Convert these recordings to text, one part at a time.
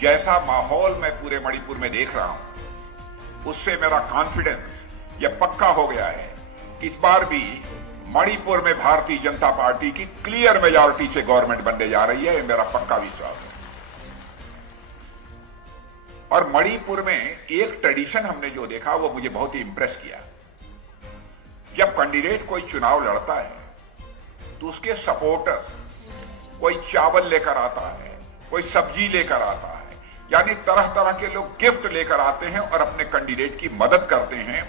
जैसा माहौल मैं पूरे मणिपुर में देख रहा हूं, उससे मेरा कॉन्फिडेंस यह पक्का हो गया है कि इस बार भी मणिपुर में भारतीय जनता पार्टी की क्लियर मेजॉरिटी से गवर्नमेंट बनने जा रही है। यह मेरा पक्का विश्वास है। और मणिपुर में एक ट्रेडिशन हमने जो देखा वो मुझे बहुत ही इंप्रेस किया। जब कैंडिडेट कोई चुनाव लड़ता है तो उसके सपोर्टर्स कोई चावल लेकर आता है, कोई सब्जी लेकर आता है, यानी तरह तरह के लोग गिफ्ट लेकर आते हैं और अपने कैंडिडेट की मदद करते हैं।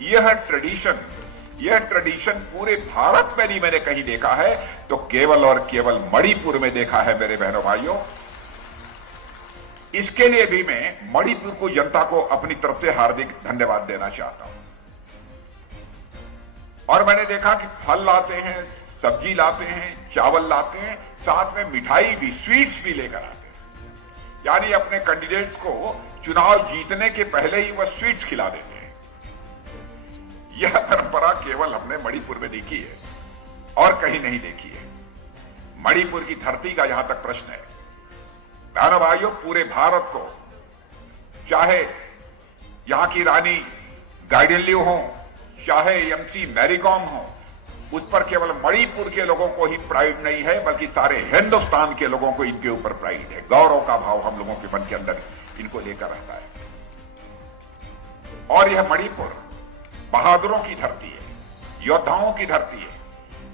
यह ट्रेडिशन पूरे भारत में नहीं मैंने कहीं देखा है, तो केवल और केवल मणिपुर में देखा है मेरे बहनों भाइयों। इसके लिए भी मैं मणिपुर को जनता को अपनी तरफ से हार्दिक धन्यवाद देना चाहता हूं। और मैंने देखा कि फल लाते हैं, सब्जी लाते हैं, चावल लाते हैं, साथ में मिठाई भी, स्वीट्स भी लेकर आते हैं। यानी अपने कैंडिडेट्स को चुनाव जीतने के पहले ही वह स्वीट्स खिला देते हैं। यह परंपरा केवल हमने मणिपुर में देखी है और कहीं नहीं देखी है। मणिपुर की धरती का जहां तक प्रश्न है, बहनों भाइयों, पूरे भारत को, चाहे यहां की रानी गाइडेनलिव हो, चाहे एमसी मैरीकॉम हो, उस पर केवल मणिपुर के लोगों को ही प्राइड नहीं है, बल्कि सारे हिंदुस्तान के लोगों को इनके ऊपर प्राइड है। गौरव का भाव हम लोगों के मन के अंदर इनको लेकर रहता है। और यह मणिपुर बहादुरों की धरती है, योद्धाओं की धरती है।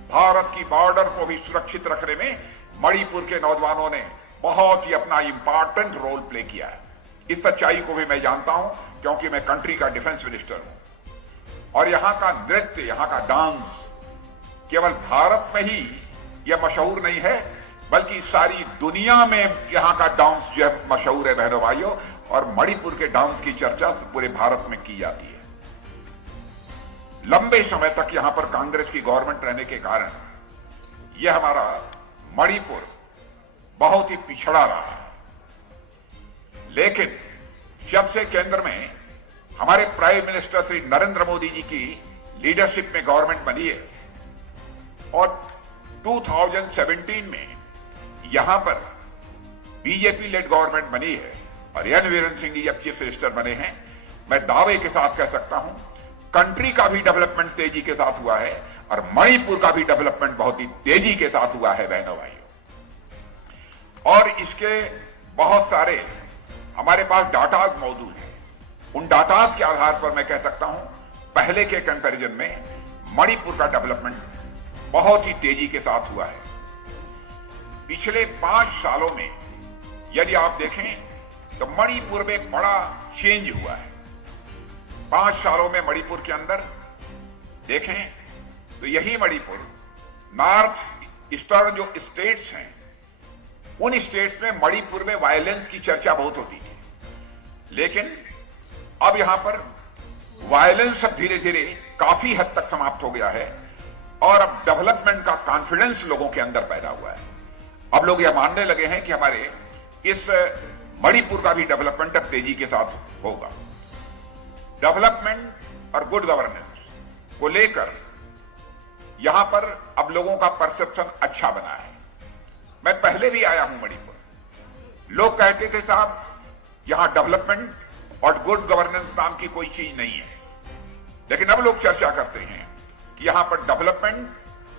भारत की बॉर्डर को भी सुरक्षित रखने में मणिपुर के नौजवानों ने बहुत ही अपना इंपॉर्टेंट रोल प्ले किया है। इस सच्चाई को भी मैं जानता हूं, क्योंकि मैं कंट्री का डिफेंस मिनिस्टर हूं। और यहां का नृत्य, यहां का डांस केवल भारत में ही यह मशहूर नहीं है, बल्कि सारी दुनिया में यहां का डांस जो है मशहूर है बहनों भाइयों। और मणिपुर के डांस की चर्चा पूरे भारत में की जाती है। लंबे समय तक यहां पर कांग्रेस की गवर्नमेंट रहने के कारण यह हमारा मणिपुर बहुत ही पिछड़ा रहा है। लेकिन जब से केंद्र में हमारे प्राइम मिनिस्टर श्री नरेंद्र मोदी जी की लीडरशिप में गवर्नमेंट बनी है और 2017 में यहां पर बीजेपी लेड गवर्नमेंट बनी है और एन वीरेन सिंह जी अब चीफ मिनिस्टर बने हैं, मैं दावे के साथ कह सकता हूं कंट्री का भी डेवलपमेंट तेजी के साथ हुआ है और मणिपुर का भी डेवलपमेंट बहुत ही तेजी के साथ हुआ है बहनों भाइयों। और इसके बहुत सारे हमारे पास डाटाज मौजूद हैं। उन डाटाज के आधार पर मैं कह सकता हूं पहले के कंपैरिजन में मणिपुर का डेवलपमेंट बहुत ही तेजी के साथ हुआ है। पिछले 5 सालों में यदि आप देखें तो मणिपुर में एक बड़ा चेंज हुआ है। 5 सालों में मणिपुर के अंदर देखें तो यही मणिपुर नॉर्थ ईस्टर्न जो स्टेट्स हैं, उन स्टेट्स में मणिपुर में वायलेंस की चर्चा बहुत होती थी। लेकिन अब यहां पर वायलेंस अब धीरे धीरे काफी हद तक समाप्त हो गया है और अब डेवलपमेंट का कॉन्फिडेंस लोगों के अंदर पैदा हुआ है। अब लोग यह मानने लगे हैं कि हमारे इस मणिपुर का भी डेवलपमेंट अब तेजी के साथ होगा। डेवलपमेंट और गुड गवर्नेंस को लेकर यहां पर अब लोगों का परसेप्शन अच्छा बना है। मैं पहले भी आया हूं मणिपुर, लोग कहते थे साहब यहां डेवलपमेंट और गुड गवर्नेंस नाम की कोई चीज नहीं है। लेकिन अब लोग चर्चा करते हैं कि यहां पर डेवलपमेंट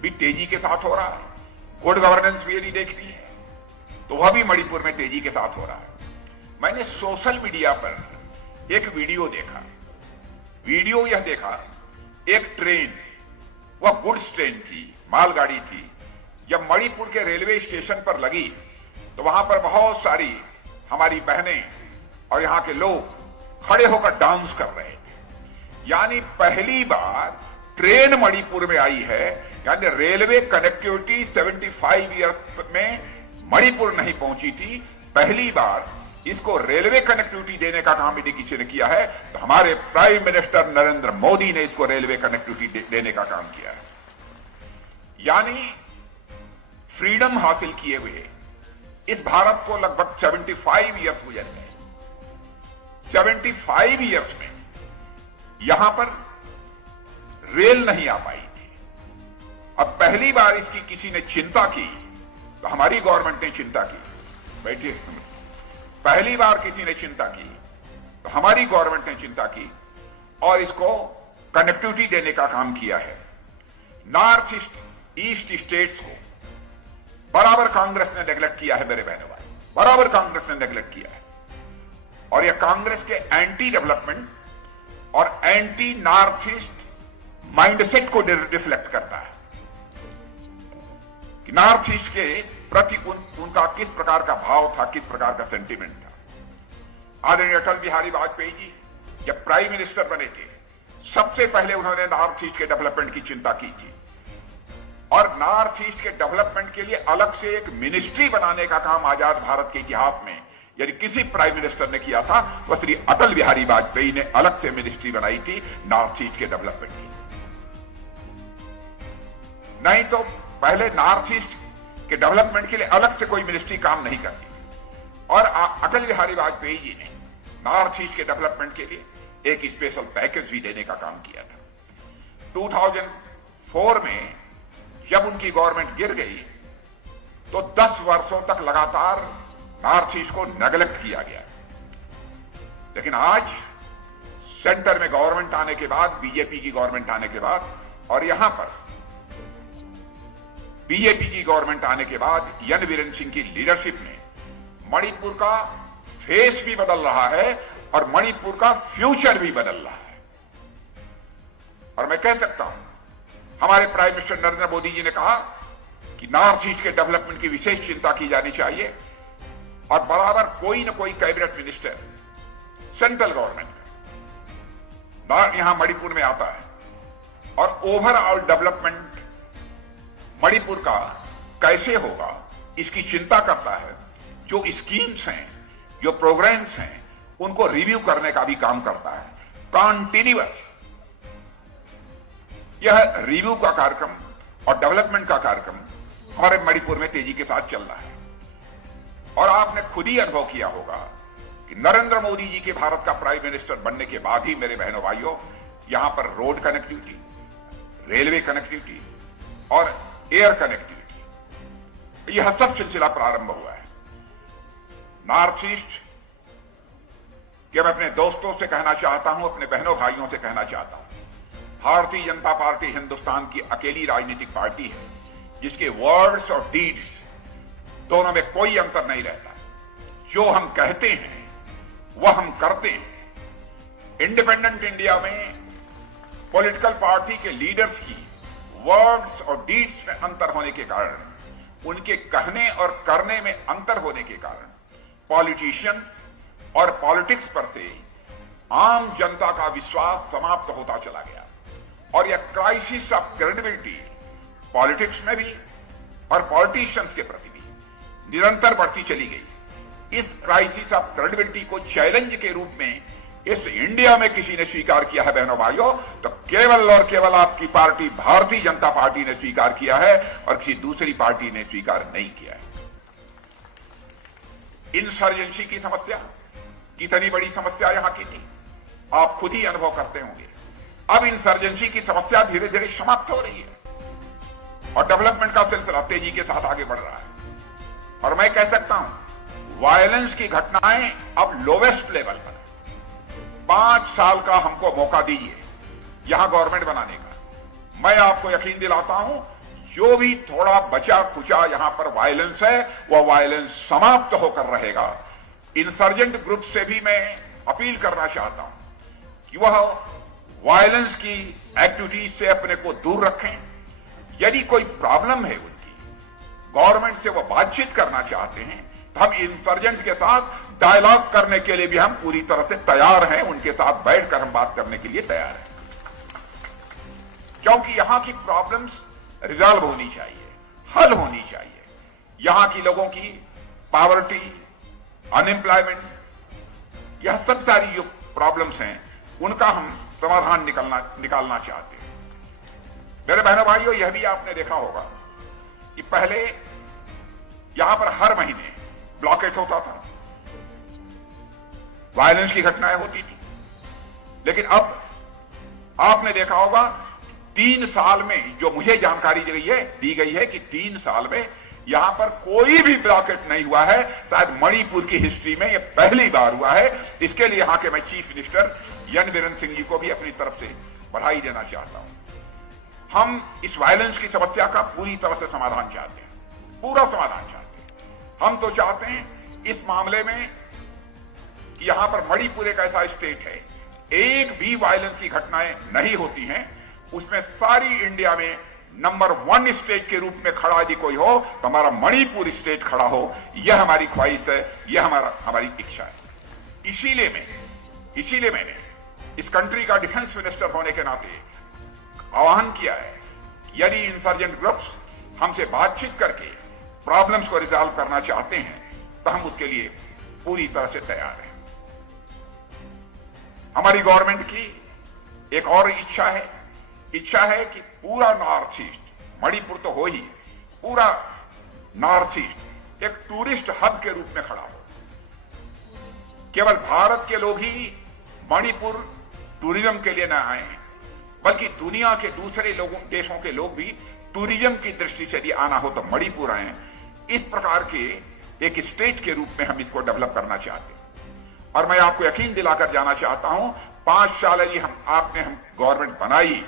भी तेजी के साथ हो रहा है, गुड गवर्नेंस भी यदि देखनी है तो वह भी मणिपुर में तेजी के साथ हो रहा है। मैंने सोशल मीडिया पर एक वीडियो देखा। वीडियो यह देखा, एक ट्रेन, वह गुड्स ट्रेन थी, मालगाड़ी थी, जब मणिपुर के रेलवे स्टेशन पर लगी तो वहां पर बहुत सारी हमारी बहनें और यहां के लोग खड़े होकर डांस कर रहे थे। यानी पहली बार ट्रेन मणिपुर में आई है, यानी रेलवे कनेक्टिविटी 75 ईयर्स में मणिपुर नहीं पहुंची थी। पहली बार इसको रेलवे कनेक्टिविटी देने का काम यदि किसी ने किया है तो हमारे प्राइम मिनिस्टर नरेंद्र मोदी ने इसको रेलवे कनेक्टिविटी देने का काम किया है। यानी फ्रीडम हासिल किए हुए इस भारत को लगभग 75 ईयर्स गुजर गए। 75 ईयर्स में यहां पर रेल नहीं आ पाई थी। अब पहली बार इसकी किसी ने चिंता की तो हमारी गवर्नमेंट ने चिंता की। बैठिए, पहली बार किसी ने चिंता की तो हमारी गवर्नमेंट ने चिंता की और इसको कनेक्टिविटी देने का काम किया है। नॉर्थ ईस्ट स्टेट्स को बराबर कांग्रेस ने नेग्लेक्ट किया है मेरे बहनों भाई, बराबर कांग्रेस ने नेग्लेक्ट किया है। और यह कांग्रेस के एंटी डेवलपमेंट और एंटी नॉर्थ ईस्ट माइंडसेट को रिफ्लेक्ट करता है कि नॉर्थ ईस्ट के प्रति उनका किस प्रकार का भाव था, किस प्रकार का सेंटीमेंट था। आदरणीय अटल बिहारी वाजपेयी जी जब प्राइम मिनिस्टर बने थे, सबसे पहले उन्होंने नॉर्थ ईस्ट के डेवलपमेंट की चिंता की थी और नॉर्थ ईस्ट के डेवलपमेंट के लिए अलग से एक मिनिस्ट्री बनाने का काम आजाद भारत के इतिहास में यदि किसी प्राइम मिनिस्टर ने किया था वह श्री अटल बिहारी वाजपेयी ने अलग से मिनिस्ट्री बनाई थी नॉर्थ ईस्ट के डेवलपमेंट की। नहीं तो पहले नॉर्थ ईस्ट के डेवलपमेंट के लिए अलग से कोई मिनिस्ट्री काम नहीं करती। और अटल बिहारी वाजपेयी जी ने नॉर्थ ईस्ट के डेवलपमेंट के लिए एक स्पेशल पैकेज भी देने का काम किया था। 2004 में जब उनकी गवर्नमेंट गिर गई तो 10 वर्षों तक लगातार नॉर्थ ईस्ट को नेग्लेक्ट किया गया। लेकिन आज सेंटर में गवर्नमेंट आने के बाद, बीजेपी की गवर्नमेंट आने के बाद और यहां पर बीजेपी की गवर्नमेंट आने के बाद एन बीरेन सिंह की लीडरशिप में मणिपुर का फेस भी बदल रहा है और मणिपुर का फ्यूचर भी बदल रहा है। और मैं कह सकता हूं, हमारे प्राइम मिनिस्टर नरेंद्र मोदी जी ने कहा कि नॉर्थ ईस्ट के डेवलपमेंट की विशेष चिंता की जानी चाहिए और बराबर कोई न कोई कैबिनेट मिनिस्टर सेंट्रल गवर्नमेंट का यहां मणिपुर में आता है और ओवरऑल डेवलपमेंट मणिपुर का कैसे होगा इसकी चिंता करता है। जो स्कीम्स हैं, जो प्रोग्राम्स हैं, उनको रिव्यू करने का भी काम करता है कॉन्टिन्यूअस। यह रिव्यू का कार्यक्रम और डेवलपमेंट का कार्यक्रम हमारे मणिपुर में तेजी के साथ चल रहा है। और आपने खुद ही अनुभव किया होगा कि नरेंद्र मोदी जी के भारत का प्राइम मिनिस्टर बनने के बाद ही मेरे बहनों भाइयों यहां पर रोड कनेक्टिविटी, रेलवे कनेक्टिविटी और एयर कनेक्टिविटी, यह सब सिलसिला प्रारंभ हुआ है। नॉर्थ ईस्ट कि मैं अपने दोस्तों से कहना चाहता हूं, अपने बहनों भाइयों से कहना चाहता हूं, भारतीय जनता पार्टी हिंदुस्तान की अकेली राजनीतिक पार्टी है जिसके वर्ड्स और डीड्स दोनों में कोई अंतर नहीं रहता। जो हम कहते हैं वह हम करते हैं। इंडिपेंडेंट इंडिया में पॉलिटिकल पार्टी के लीडर्स की वर्ड्स और डीड्स में अंतर होने के कारण, उनके कहने और करने में अंतर होने के कारण पॉलिटिशियन और पॉलिटिक्स पर से आम जनता का विश्वास समाप्त होता चला गया और यह क्राइसिस ऑफ क्रेडिबिलिटी पॉलिटिक्स में भी और पॉलिटिशियंस के प्रति भी निरंतर बढ़ती चली गई। इस क्राइसिस ऑफ क्रेडिबिलिटी को चैलेंज के रूप में इस इंडिया में किसी ने स्वीकार किया है बहनों भाइयों, तो केवल और केवल आपकी पार्टी भारतीय जनता पार्टी ने स्वीकार किया है और किसी दूसरी पार्टी ने स्वीकार नहीं किया है। इंसर्जेंसी की समस्या कितनी बड़ी समस्या यहां की थी, आप खुद ही अनुभव करते होंगे। अब इंसर्जेंसी की समस्या धीरे धीरे समाप्त हो रही है और डेवलपमेंट का सिलसिला तेजी के साथ आगे बढ़ रहा है। और मैं कह सकता हूं वायलेंस की घटनाएं अब लोवेस्ट लेवल पर। 5 साल का हमको मौका दीजिए यहां गवर्नमेंट बनाने का। मैं आपको यकीन दिलाता हूं जो भी थोड़ा बचा खुचा यहां पर वायलेंस है वह वायलेंस समाप्त होकर रहेगा। इंसर्जेंट ग्रुप से भी मैं अपील करना चाहता हूं कि वह वायलेंस की एक्टिविटीज से अपने को दूर रखें। यदि कोई प्रॉब्लम है उनकी, गवर्नमेंट से वो बातचीत करना चाहते हैं तो हम इंसर्जेंट्स के साथ डायलॉग करने के लिए भी हम पूरी तरह से तैयार हैं, उनके साथ बैठकर हम बात करने के लिए तैयार हैं। क्योंकि यहां की प्रॉब्लम्स रिजॉल्व होनी चाहिए, हल होनी चाहिए। यहां की लोगों की पॉवर्टी, अनएम्प्लॉयमेंट, यह सब सारी जो प्रॉब्लम्स हैं उनका हम समाधान निकालना चाहते हैं। मेरे बहनों भाइयों, यह भी आपने देखा होगा कि पहले यहां पर हर महीने ब्लॉकेट होता था, वायलेंस की घटनाएं होती थी। लेकिन अब आपने देखा होगा 3 साल में, जो मुझे जानकारी दी गई है कि 3 साल में यहां पर कोई भी ब्लॉकेट नहीं हुआ है। शायद मणिपुर की हिस्ट्री में यह पहली बार हुआ है। इसके लिए यहां के मैं chief minister N Biren Singh ji को भी अपनी तरफ से बधाई देना चाहता हूं। हम इस वायलेंस की समस्या का पूरी तरह से समाधान चाहते हैं, पूरा समाधान चाहते हैं। हम तो चाहते हैं इस मामले में कि यहां पर मणिपुर एक ऐसा स्टेट है, एक भी वायलेंस की घटनाएं नहीं होती हैं, उसमें सारी इंडिया में नंबर 1 स्टेट के रूप में खड़ा यदि कोई हो तो हमारा मणिपुर स्टेट खड़ा हो। यह हमारी ख्वाहिश है, यह हमारी इच्छा है। इसीलिए मैंने इस कंट्री का डिफेंस मिनिस्टर होने के नाते आह्वान किया है, यदि इंसर्जेंट ग्रुप्स हमसे बातचीत करके प्रॉब्लम्स को रिजॉल्व करना चाहते हैं तो हम उसके लिए पूरी तरह से तैयार हैं। हमारी गवर्नमेंट की एक और इच्छा है कि पूरा नॉर्थ ईस्ट, मणिपुर तो हो ही, पूरा नॉर्थ ईस्ट एक टूरिस्ट हब के रूप में खड़ा हो। केवल भारत के लोग ही मणिपुर टूरिज्म के लिए न आए, बल्कि दुनिया के दूसरे देशों के लोग भी टूरिज्म की दृष्टि से यदि आना हो तो मणिपुर आए। इस प्रकार के एक स्टेट के रूप में हम इसको डेवलप करना चाहते हैं। और मैं आपको यकीन दिलाकर जाना चाहता हूं, 5 साल यदि आपने गवर्नमेंट बनाई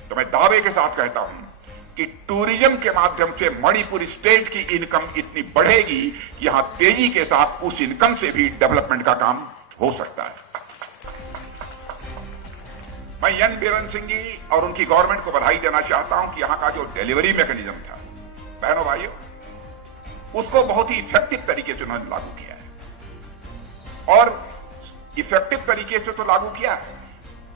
तो मैं दावे के साथ कहता हूं कि टूरिज्म के माध्यम से मणिपुर स्टेट की इनकम इतनी बढ़ेगी कि यहां तेजी के साथ उस इनकम से भी डेवलपमेंट का काम हो सकता है। मैं एन बीरेन सिंह जी और उनकी गवर्नमेंट को बधाई देना चाहता हूं कि यहां का जो डिलीवरी मैकेनिज्म था, बहनों भाइयों, उसको बहुत ही इफेक्टिव तरीके से उन्होंने लागू किया है। और इफेक्टिव तरीके से तो लागू किया है,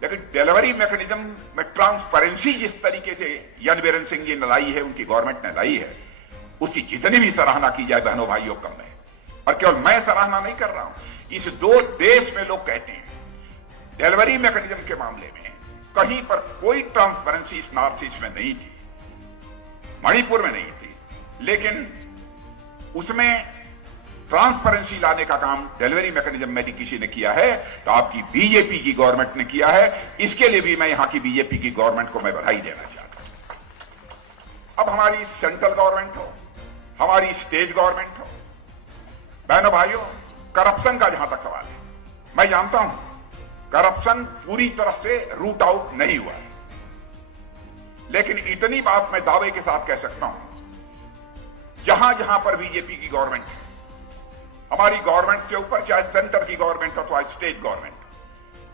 लेकिन डिलीवरी मैकेनिज्म में ट्रांसपेरेंसी जिस तरीके से एन बीरेन सिंह जी ने लाई है, उनकी गवर्नमेंट ने लाई है, उसकी जितनी भी सराहना की जाए बहनों भाइयों कम है। और केवल मैं सराहना नहीं कर रहा हूं, इस देश में लोग कहते हैं डिलीवरी मैकेनिज्म के मामले में कहीं पर कोई ट्रांसपेरेंसी इस नॉर्थ ईस्ट में नहीं थी, मणिपुर में नहीं थी, लेकिन उसमें ट्रांसपेरेंसी लाने का काम डिलीवरी मैकेनिज्म में किसी ने किया है तो आपकी बीजेपी की गवर्नमेंट ने किया है। इसके लिए भी मैं यहां की बीजेपी की गवर्नमेंट को मैं बधाई देना चाहता हूं। अब हमारी सेंट्रल गवर्नमेंट हो, हमारी स्टेट गवर्नमेंट हो, बहनों भाइयों, करप्शन का जहां तक सवाल है, मैं जानता हूं करप्शन पूरी तरह से रूट आउट नहीं हुआ है, लेकिन इतनी बात मैं दावे के साथ कह सकता हूं, जहां जहां पर बीजेपी की गवर्नमेंट है, हमारी गवर्नमेंट के ऊपर, चाहे सेंटर की गवर्नमेंट हो चाहे स्टेट गवर्नमेंट,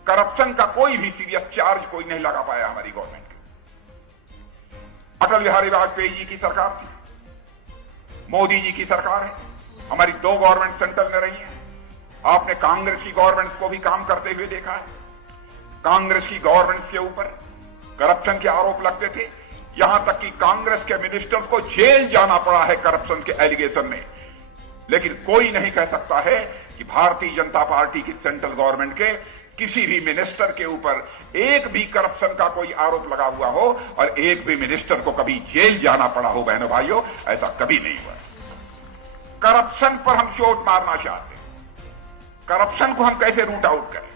करप्शन का कोई भी सीरियस चार्ज कोई नहीं लगा पाया हमारी गवर्नमेंट। अटल बिहारी वाजपेयी जी की सरकार थी, मोदी जी की सरकार है, हमारी 2 गवर्नमेंट सेंटर में रही है। आपने कांग्रेस की गवर्नमेंट्स को भी काम करते हुए देखा है। कांग्रेस की गवर्नमेंट्स के ऊपर करप्शन के आरोप लगते थे, यहां तक कि कांग्रेस के मिनिस्टर्स को जेल जाना पड़ा है करप्शन के एलिगेशन में। लेकिन कोई नहीं कह सकता है कि भारतीय जनता पार्टी की सेंट्रल गवर्नमेंट के किसी भी मिनिस्टर के ऊपर एक भी करप्शन का कोई आरोप लगा हुआ हो और एक भी मिनिस्टर को कभी जेल जाना पड़ा हो। बहनों भाइयों, ऐसा कभी नहीं हुआ। करप्शन पर हम चोट मारना चाहते हैं। करप्शन को हम कैसे रूट आउट करें?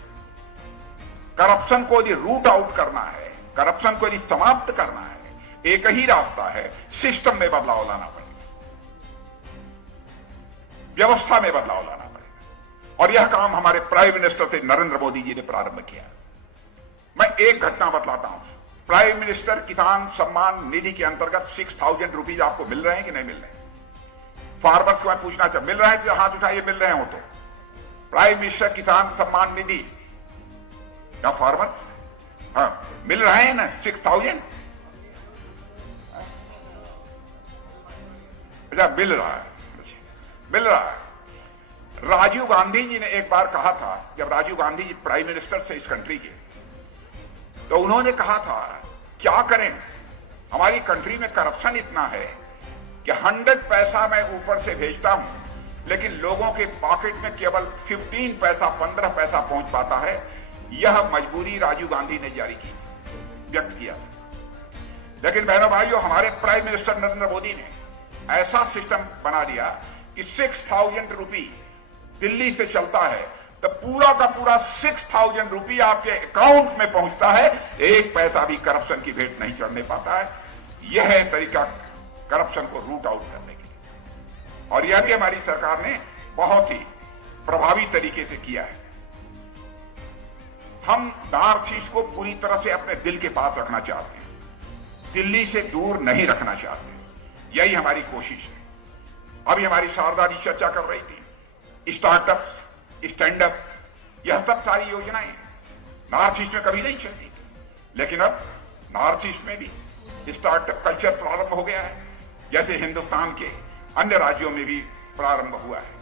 करप्शन को यदि रूट आउट करना है, करप्शन को यदि समाप्त करना है, एक ही रास्ता है, सिस्टम में बदलाव लाना पड़ेगा, व्यवस्था में बदलाव लाना पड़ेगा। और यह काम हमारे प्राइम मिनिस्टर से नरेंद्र मोदी जी ने प्रारंभ किया। मैं एक घटना बतलाता हूं। प्राइम मिनिस्टर किसान सम्मान निधि के अंतर्गत 6,000 रुपीज आपको मिल रहे हैं कि नहीं मिल रहे हैं? फार्मर्स को मैं पूछना चाहता, मिल रहा है कि हाथ उठाइए मिल रहे हो तो। प्राइम मिनिस्टर किसान सम्मान निधि या फार्मर्स, हाँ मिल रहा है ना 6,000? अच्छा मिल रहा है, मिल रहा है। राजीव गांधी जी ने एक बार कहा था, जब राजीव गांधी जी प्राइम मिनिस्टर से इस कंट्री के, तो उन्होंने कहा था क्या करें, हमारी कंट्री में करप्शन इतना है कि 100 पैसा मैं ऊपर से भेजता हूं, लेकिन लोगों के पॉकेट में केवल 15 पैसा 15 पैसा पहुंच पाता है। यह मजबूरी राजीव गांधी ने जारी की, व्यक्त किया था। लेकिन बहनों भाइयों, हमारे प्राइम मिनिस्टर नरेंद्र मोदी ने ऐसा सिस्टम बना दिया कि 6,000 रुपी दिल्ली से चलता है तो पूरा का पूरा 6,000 रुपया आपके अकाउंट में पहुंचता है। एक पैसा भी करप्शन की भेंट नहीं चढ़ने पाता है। यह है तरीका करप्शन को रूट आउट करने के लिए। और यह भी हमारी सरकार ने बहुत ही प्रभावी तरीके से किया है। हम नॉर्थ ईस्ट को पूरी तरह से अपने दिल के पास रखना चाहते हैं, दिल्ली से दूर नहीं रखना चाहते। यही हमारी कोशिश है। अभी हमारी शारदा जी चर्चा कर रही थी, स्टार्टअप, स्टैंड अप, यह सब सारी योजनाएं नॉर्थ ईस्ट में कभी नहीं चलती थी, लेकिन अब नॉर्थ ईस्ट में भी स्टार्टअप कल्चर प्रारंभ हो गया है, जैसे हिंदुस्तान के अन्य राज्यों में भी प्रारंभ हुआ है।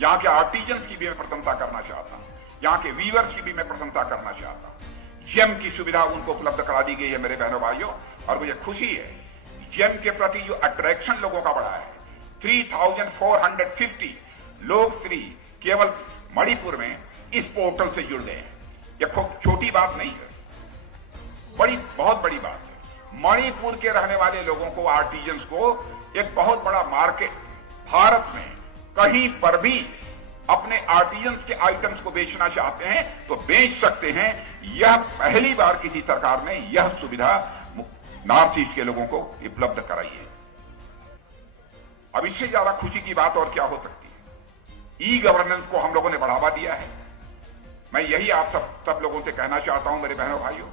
यहां के आर्टिजन्स की भी मैं प्रशंसा करना चाहता हूं, यहां के वीवर्स की भी मैं प्रशंसा करना चाहता हूं। जेम की सुविधा उनको उपलब्ध करा दी गई है मेरे बहनों भाइयों, और मुझे खुशी है जेम के प्रति जो अट्रैक्शन लोगों का बढ़ा है। 3450 लोग फ्री केवल मणिपुर में इस पोर्टल से जुड़ गए हैं। यह खूब छोटी बात नहीं है, बहुत बड़ी बात है। मणिपुर के रहने वाले लोगों को, आर्टिजन्स को एक बहुत बड़ा मार्केट भारत में कहीं पर भी अपने आर्टिजन्स के आइटम्स को बेचना चाहते हैं तो बेच सकते हैं। यह पहली बार किसी सरकार ने यह सुविधा नॉर्थ ईस्ट के लोगों को उपलब्ध कराई है। अब इससे ज्यादा खुशी की बात और क्या हो सकती है। ई गवर्नेंस को हम लोगों ने बढ़ावा दिया है। मैं यही आप सब लोगों से कहना चाहता हूं मेरे बहनों भाइयों,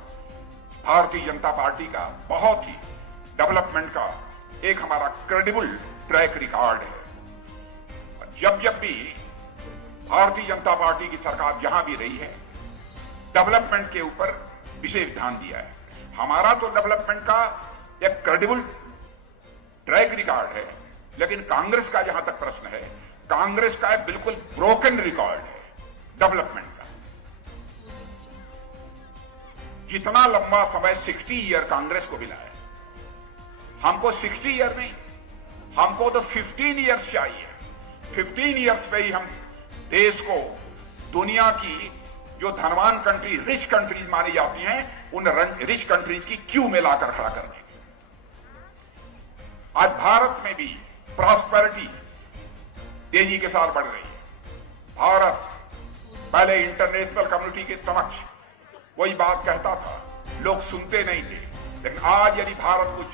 भारतीय जनता पार्टी का बहुत ही डेवलपमेंट का एक हमारा क्रेडिबल ट्रैक रिकॉर्ड है। जब भी भारतीय जनता पार्टी की सरकार जहां भी रही है, डेवलपमेंट के ऊपर विशेष ध्यान दिया है। हमारा तो डेवलपमेंट का एक क्रेडिबल ट्रैक रिकॉर्ड है, लेकिन कांग्रेस का जहां तक प्रश्न है, कांग्रेस का एक बिल्कुल ब्रोकन रिकॉर्ड है डेवलपमेंट का। जितना लंबा समय 60 ईयर कांग्रेस को मिला है, हमको 60 ईयर नहीं, हमको तो 15 ईयर्स चाहिए। 15 ईयर्स में ही हम देश को दुनिया की जो धनवान कंट्री, रिच कंट्रीज मानी जाती हैं, उन रिच कंट्रीज की क्यू में लाकर खड़ा कर देंगे। आज भारत में भी प्रॉस्पेरिटी तेजी के साथ बढ़ रही है। भारत पहले इंटरनेशनल कम्युनिटी के समक्ष वही बात कहता था, लोग सुनते नहीं थे, लेकिन आज यदि भारत कुछ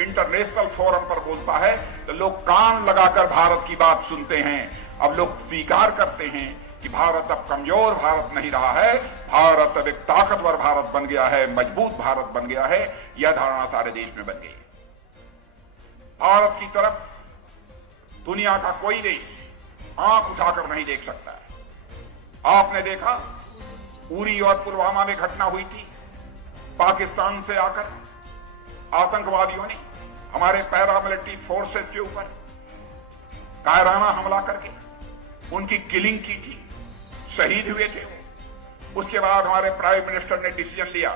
इंटरनेशनल फोरम पर बोलता है तो लोग कान लगाकर भारत की बात सुनते हैं। अब लोग स्वीकार करते हैं कि भारत अब कमजोर भारत नहीं रहा है, भारत अब एक ताकतवर भारत बन गया है, मजबूत भारत बन गया है। यह धारणा सारे देश में बन गई। भारत की तरफ दुनिया का कोई देश आंख उठाकर नहीं देख सकता है। आपने देखा उरी और पुलवामा में घटना हुई थी, पाकिस्तान से आकर आतंकवादियों ने हमारे पैरामिलिट्री फोर्सेस के ऊपर कायराना हमला करके उनकी किलिंग की थी, शहीद हुए थे। उसके बाद हमारे प्राइम मिनिस्टर ने डिसीजन लिया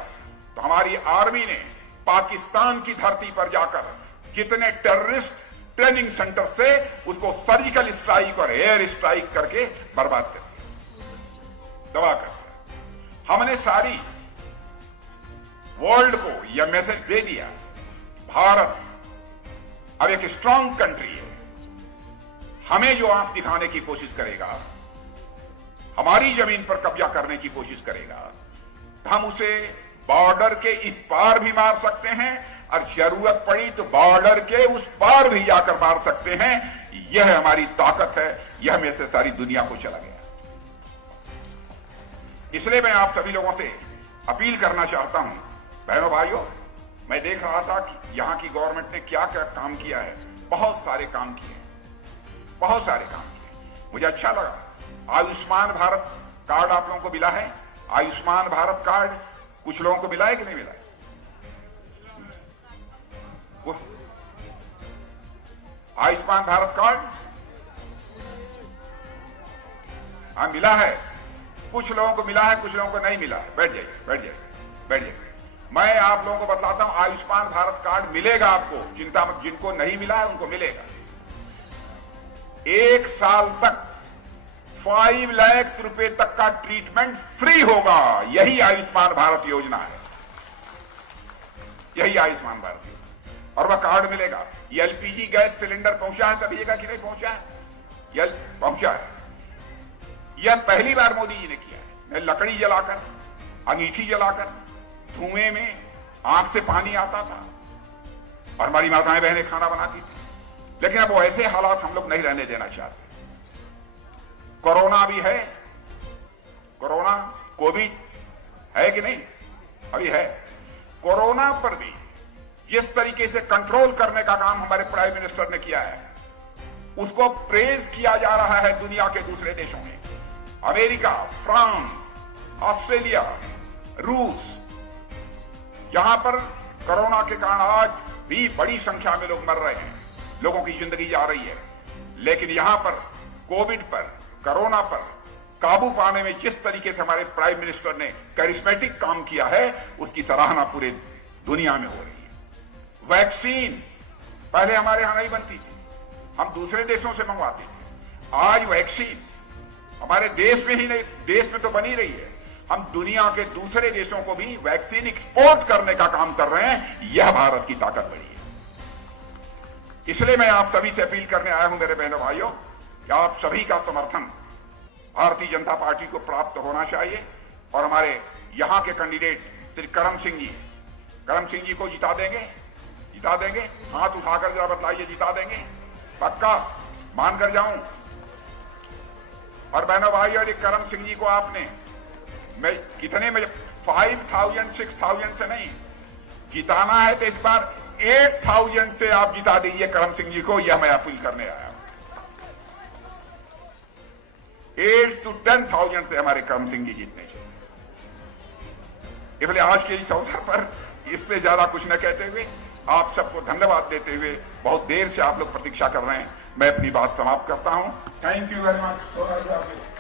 तो हमारी आर्मी ने पाकिस्तान की धरती पर जाकर जितने टेररिस्ट ट्रेनिंग सेंटर से उसको सर्जिकल स्ट्राइक और एयर स्ट्राइक करके बर्बाद कर दिया, दबा कर दिया। हमने सारी वर्ल्ड को यह मैसेज दे दिया, भारत अब एक स्ट्रांग कंट्री है। हमें जो आंख दिखाने की कोशिश करेगा, हमारी जमीन पर कब्जा करने की कोशिश करेगा, तो हम उसे बॉर्डर के इस पार भी मार सकते हैं और जरूरत पड़ी तो बॉर्डर के उस पार भी जाकर मार सकते हैं। यह हमारी ताकत है, यह में से सारी दुनिया को चला गया। इसलिए मैं आप सभी लोगों से अपील करना चाहता हूं, बहनों भाइयों, मैं देख रहा था कि यहां की गवर्नमेंट ने क्या क्या काम किया है। बहुत सारे काम किए, बहुत सारे काम किए, मुझे अच्छा लगा। आयुष्मान भारत कार्ड आप लोगों को मिला है? आयुष्मान भारत कार्ड कुछ लोगों को मिला है कि नहीं मिला है? आयुष्मान भारत कार्ड हाँ मिला है, कुछ लोगों को मिला है, कुछ लोगों को नहीं मिला है। बैठ जाइए, बैठ जाइए, बैठ जाइए। मैं आप लोगों को बताता हूं, आयुष्मान भारत कार्ड मिलेगा आपको, चिंता मत। जिनको नहीं मिला है उनको मिलेगा। 1 साल तक 5 लाख रुपए तक का ट्रीटमेंट फ्री होगा। यही आयुष्मान भारत योजना है, यही आयुष्मान भारत योजना। और वह कार्ड मिलेगा। ये एलपीजी गैस सिलेंडर पहुंचा है, तभी कि नहीं पहुंचा है? यह पहुंचा है। यह पहली बार मोदी जी ने किया है। लकड़ी जलाकर, अंगीठी जलाकर, धुएं में आंख से पानी आता था और हमारी माताएं बहनें खाना बनाती थी। लेकिन अब वो ऐसे हालात हम लोग नहीं रहने देना चाहते। कोरोना भी है, कोरोना कोविड है कि नहीं, अभी है। कोरोना पर भी जिस तरीके से कंट्रोल करने का काम हमारे प्राइम मिनिस्टर ने किया है, उसको प्रेज किया जा रहा है दुनिया के दूसरे देशों में। अमेरिका, फ्रांस, ऑस्ट्रेलिया, रूस, यहां पर कोरोना के कारण आज भी बड़ी संख्या में लोग मर रहे हैं, लोगों की जिंदगी जा रही है। लेकिन यहां पर कोविड पर, कोरोना पर काबू पाने में जिस तरीके से हमारे प्राइम मिनिस्टर ने करिश्मेटिक काम किया है, उसकी सराहना पूरे दुनिया में हो रही है। वैक्सीन पहले हमारे यहां नहीं बनती थी, हम दूसरे देशों से मंगवाते थे। आज वैक्सीन हमारे देश में ही नहीं, देश में तो बनी रही है, हम दुनिया के दूसरे देशों को भी वैक्सीन एक्सपोर्ट करने का काम कर रहे हैं। यह भारत की ताकत बड़ी है। इसलिए मैं आप सभी से अपील करने आया हूं मेरे बहनों भाइयों, कि आप सभी का समर्थन भारतीय जनता पार्टी को प्राप्त होना चाहिए और हमारे यहां के कैंडिडेट श्री करम सिंह जी को जिता देंगे, जिता देंगे। हाथ उठाकर जरा बतलाइए, जिता देंगे? पक्का मानकर जाऊं? और बहनों भाइयों, करम सिंह जी को आपने मैं कितने में 5,000 6,000 से नहीं जिताना है, तो इस बार 8,000 से आप जिता दीजिए करम सिंह जी को। यह मैं अपील करने आया हूं। 8 to 10,000 से हमारे करम सिंह जी जीतने चाहिए। इसलिए आज के इस अवसर पर इससे ज्यादा कुछ न कहते हुए आप सबको धन्यवाद देते हुए, बहुत देर से आप लोग प्रतीक्षा कर रहे हैं, मैं अपनी बात समाप्त करता हूं। Thank you very much.